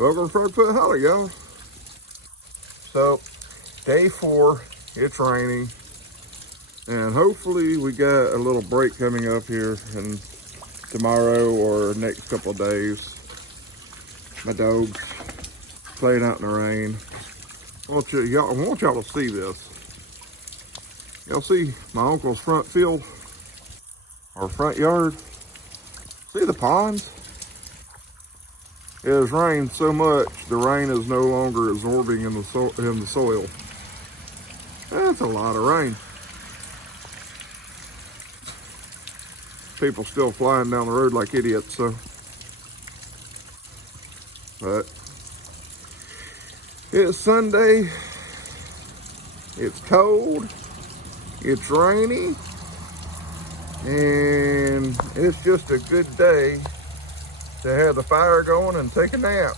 Welcome to Frogfoot Holly, y'all. So, day 4, it's raining, and hopefully we got a little break coming up here and tomorrow or next couple of days. My dog's playing out in the rain. I want y'all to see this. Y'all see my uncle's front field, or front yard? See the ponds? It has rained so much, the rain is no longer absorbing in the soil. That's a lot of rain. People still flying down the road like idiots, so. But it's Sunday. It's cold. It's rainy. And it's just a good day to have the fire going and take a nap.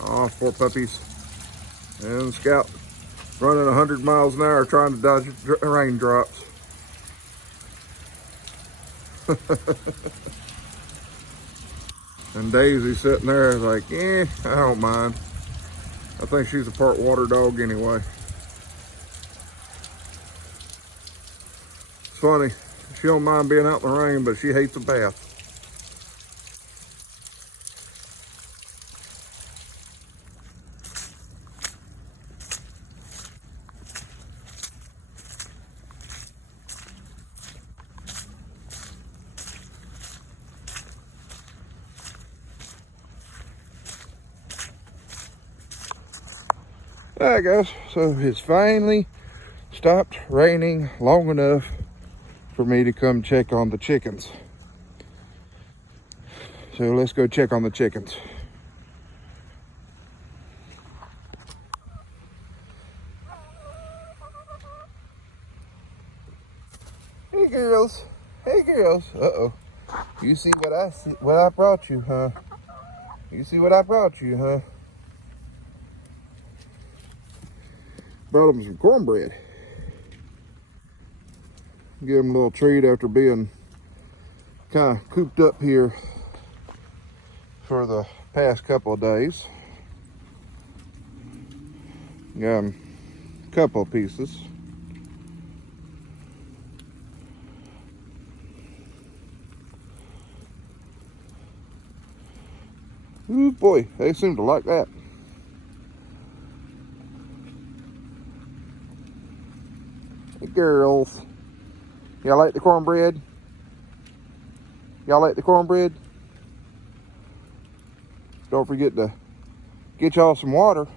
Oh, poor puppies. And Scout running 100 miles an hour trying to dodge raindrops. And Daisy sitting there like, I don't mind. I think she's a part water dog anyway. It's funny, she don't mind being out in the rain, but she hates a bath. Alright guys, so it's finally stopped raining long enough for me to come check on the chickens. So let's go check on the chickens. Hey girls, hey girls. Uh-oh. You see what I brought you, huh? You see what I brought you, huh? Brought them some cornbread. Give them a little treat after being kind of cooped up here for the past couple of days. Got them a couple of pieces. Ooh boy, they seem to like that. Hey girls, y'all like the cornbread? Y'all like the cornbread? Don't forget to get y'all some water.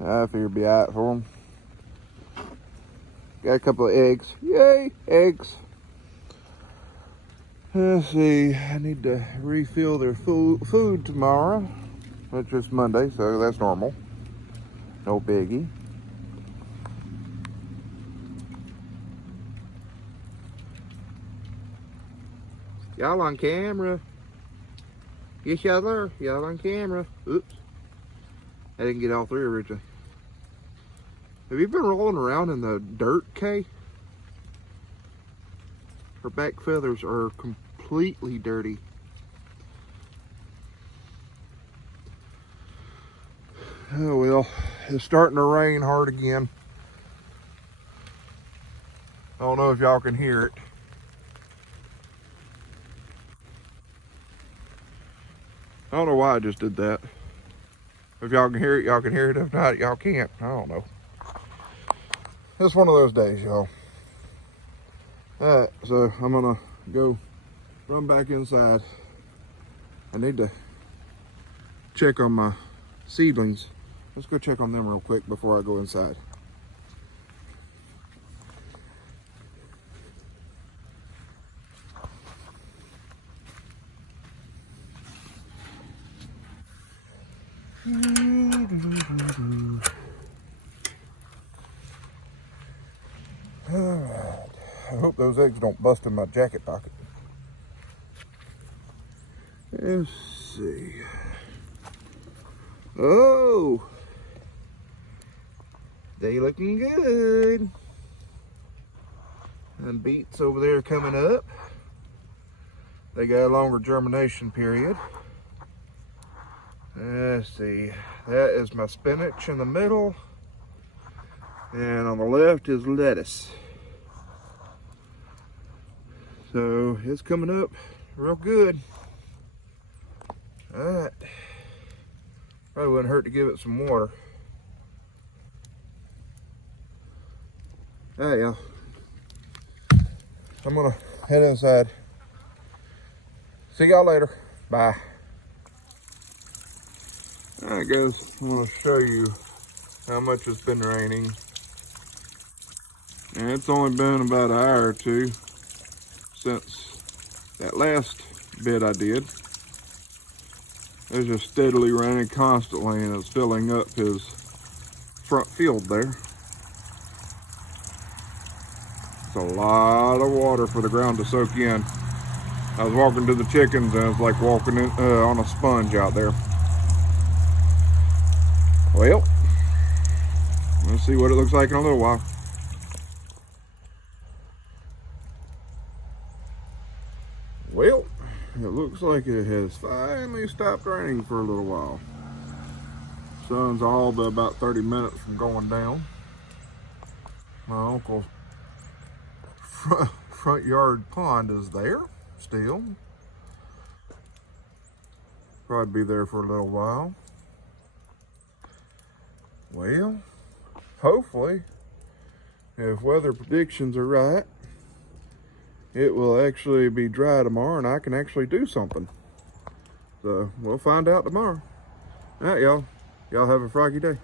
I figure it'd be alright for them. Got a couple of eggs. Yay, eggs. Let's see, I need to refill their food tomorrow, which is Monday, so that's normal. No biggie. Y'all on camera. Yes, y'all are. Y'all on camera. Oops. I didn't get all 3 originally. Have you been rolling around in the dirt, Kay? Her back feathers are completely dirty. Oh well, it's starting to rain hard again. I don't know if y'all can hear it. I don't know why I just did that. If y'all can hear it, y'all can hear it. If not, y'all can't. I don't know. It's one of those days, y'all. Alright, so I'm gonna go run back inside. I need to check on my seedlings. Let's go check on them real quick before I go inside. Alright, I hope those eggs don't bust in my jacket pocket. Let's see. Oh, they looking good. And beets over there coming up. they got a longer germination period. Let's see, that is my spinach in the middle, and on the left is lettuce. So it's coming up real good. All right, probably wouldn't hurt to give it some water. All right, y'all, I'm gonna head inside. See y'all later. Bye. All right, guys, I'm gonna show you how much it's been raining. And it's only been about an hour or two since that last bit I did. It's just steadily raining constantly, and it's filling up his front field there. It's a lot of water for the ground to soak in. I was walking to the chickens and it's like walking in, on a sponge out there. Well, let's see what it looks like in a little while. Well, it looks like it has finally stopped raining for a little while. Sun's all but about 30 minutes from going down. My uncle's front yard pond is there still. Probably be there for a little while. Well, hopefully, if weather predictions are right, it will actually be dry tomorrow and I can actually do something. So we'll find out tomorrow. All right, y'all. Y'all have a froggy day.